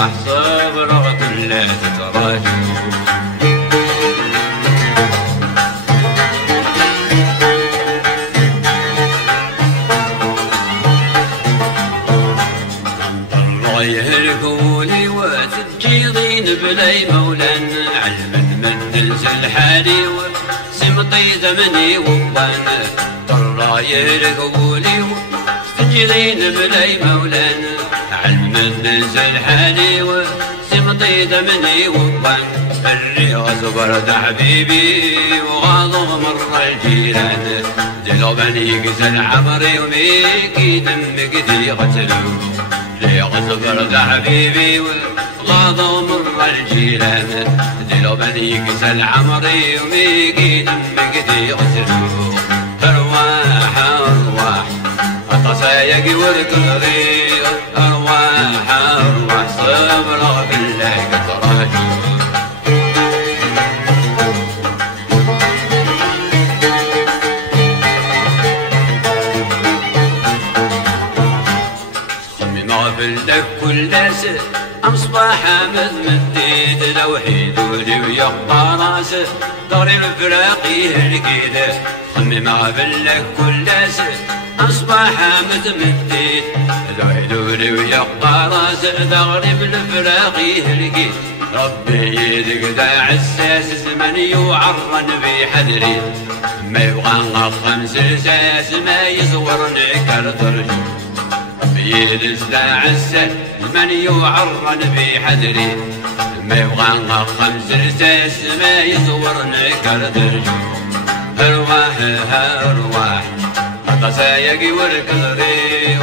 أرواح صبر كل تتراجع. الله يهلكولي وتجيضين بلاي مولان علما من تنزل حالي وسمطي زمني ووانا. الله يهلكولي وتجيضين بلاي مولان علما ننزل حالي وسمطي زمني ووانا. الرياض برد حبيبي وغاضب مر الجيران دلوبان يقتل عمري وميكي دمك دي قتلو. الرياض برد حبيبي وغاضب مر الجيران دلوبان يقتل عمري وميكي دمك دي قتلو. أرواح أرواح القصايق والكريق أرواح أرواح صبر بالله كتراجع. بلدك كل ناس أمصباح مديد لوحيد ولي ويقطع راسه داري الفراقي هالكيده. خمم بلدك كل ناس أصبح مديد لوحيد ولي ويقطع راسه داري الفراقي هالكيد. ربي يدك دا عساس زمن يعرن بحذري ما يبغى خمس رساس ما يزورني كالترجم. يدس دا عسى من يعرن بحذري ما يبغى خمس رساس ما يزورنا كالدرجو. أرواح أرواح القصايق والكري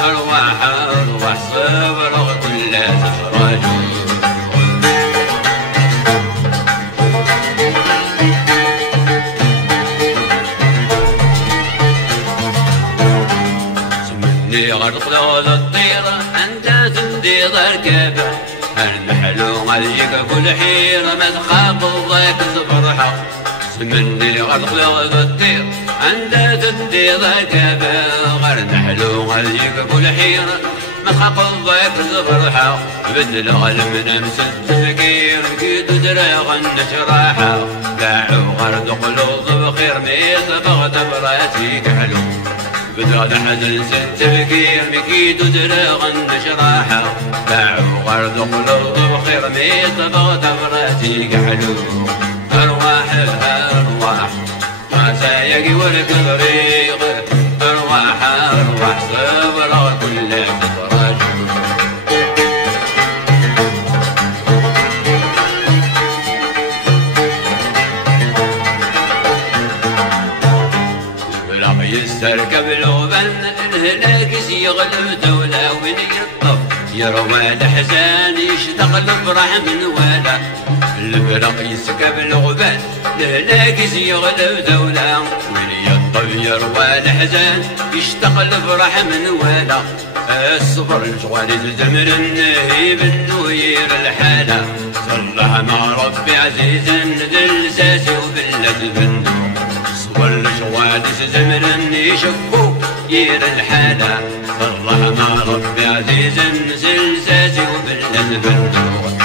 أرواح أرواح صبر كل تراجو. غرق لوز الطيرة أنت تندي ضركبة المحلو عليك كل حيرة ما تخاف ضيق فرحة. سمني غرق لوز الطيرة أنت تندي ضركبة المحلو عليك كل حيرة ما تخاف ضيق فرحة. بدل غلم نمس التفكير كيد دراغ النشراحة باعوا غرد قلوب بخير ميت بغد براتيك حلو. بدل حزن تفكير مكيد دراغ النشراحة باعوا غرد قلوب بخير ميت بغد براتيك حلو. أرواح أرواح عسايق والكبريق أرواح أرواح صبر كل تراجع. يستركب لغبن الهلاك يغلب دولة وين يطف يروى الحزان يشتغل بفرح من ولا. الفرق يسكب لغبن الهلاك يغلب دولة وين يطف يروى الحزان يشتغل بفرح من ولا. الصبر الجوال الزمر النهيب النوير الحالة صلح مع ربي عزيز ذل ساسي وبلد بندق. والجوالس زمن يشفوا ير الحالة الله مع ربي عزيز زلزازي وبلد بندق.